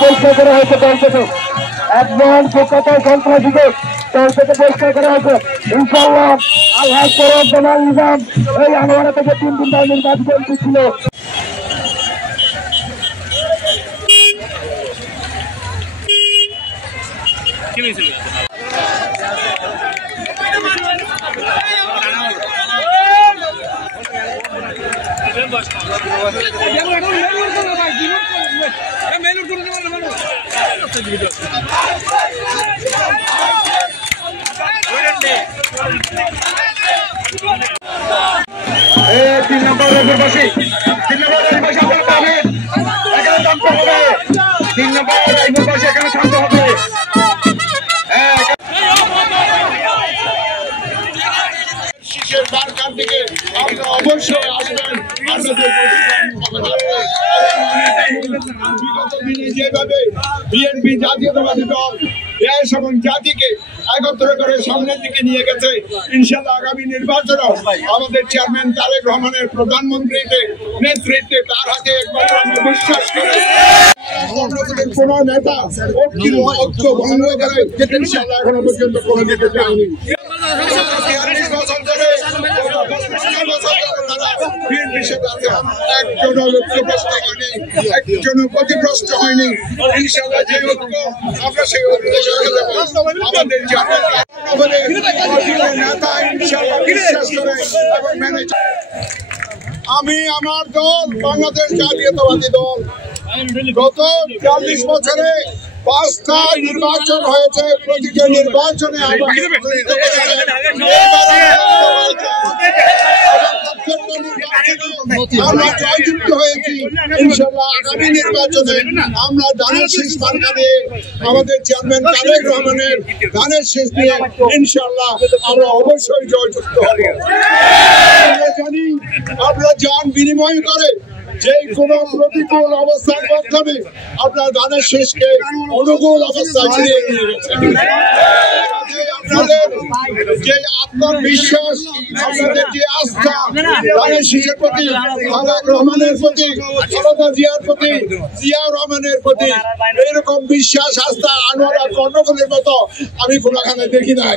পরিষ্কার করা হয়েছে দল থেকে একজন কলকাতায় সন্ত্রাসীকে দল থেকে পরিষ্কার করা হয়েছে ইনশাআল্লাহ আল্লাহ করব জামাল নিজাম এই আনোয়ারা থেকে 3 দিন ধরে নির্বাচন ছিল। তিন নম্বর পাশে আপনারা পাবেন এখানে শান্ত হবে 3 নম্বর পাশে এখানে শান্ত হবে। শীষের বারকার দিকে আপনারা অবশ্যই আসবেন। বিগত দিনে যেভাবে বিএনপি জাতীয়তাবাদী দল দেশ এবং জাতিকে একত্র করে সামনের দিকে নিয়ে গেছে ইনশাআল্লাহ আগামী নির্বাচনেও আমাদের চেয়ারম্যান তারেক রহমানের প্রধানমন্ত্রীতে নেতৃত্বে তার হাতে একমাত্র আমরা বিশ্বাস করি কোন নেতা ঐক্য ভঙ্গ করে ইনশাআল্লাহ এখনো পর্যন্ত কোনো দিকে যায়নি। একজনও ক্ষতিগ্রস্ত হয়নি ইনশাআল্লাহ যে ঐক্য আমরা সেই উদ্দেশ্যে আমাদের নেতা ইনশাআল্লাহ বিশ্বাস করে এবং মেনে আমি আমার দল বাংলাদেশ জাতীয়তাবাদী দল গত 40 বছরে 5টা নির্বাচন হয়েছে প্রতিটি নির্বাচনে আমরা জয়যুক্ত হয়েছি ইনশাআল্লাহ আগামী নির্বাচনে আমরা ধানের শীষ মার্কা দিয়ে আমাদের চেয়ারম্যান তারেক রহমানের ধানের শীষ দিয়ে ইনশাআল্লাহ আমরা অবশ্যই জয়যুক্ত হব। আমরা জানি আপনারা যান বিনিময় করে যে কোনো প্রতিকূল অবস্থার মাধ্যমে আপনার ধানের শীষকে অনুকূল অবস্থায় ফিরিয়ে নিয়ে গেছে। আপনাদের যে আত্মবিশ্বাস আপনাদের যে আস্থা ধানের শীষের প্রতি তারেক রহমানের প্রতি খালেদা জিয়ার প্রতি জিয়াউর রহমানের প্রতি এরকম বিশ্বাস আস্থা আনোয়ারা কর্ণফুলীর মতো আমি কোনোখানে দেখি নাই।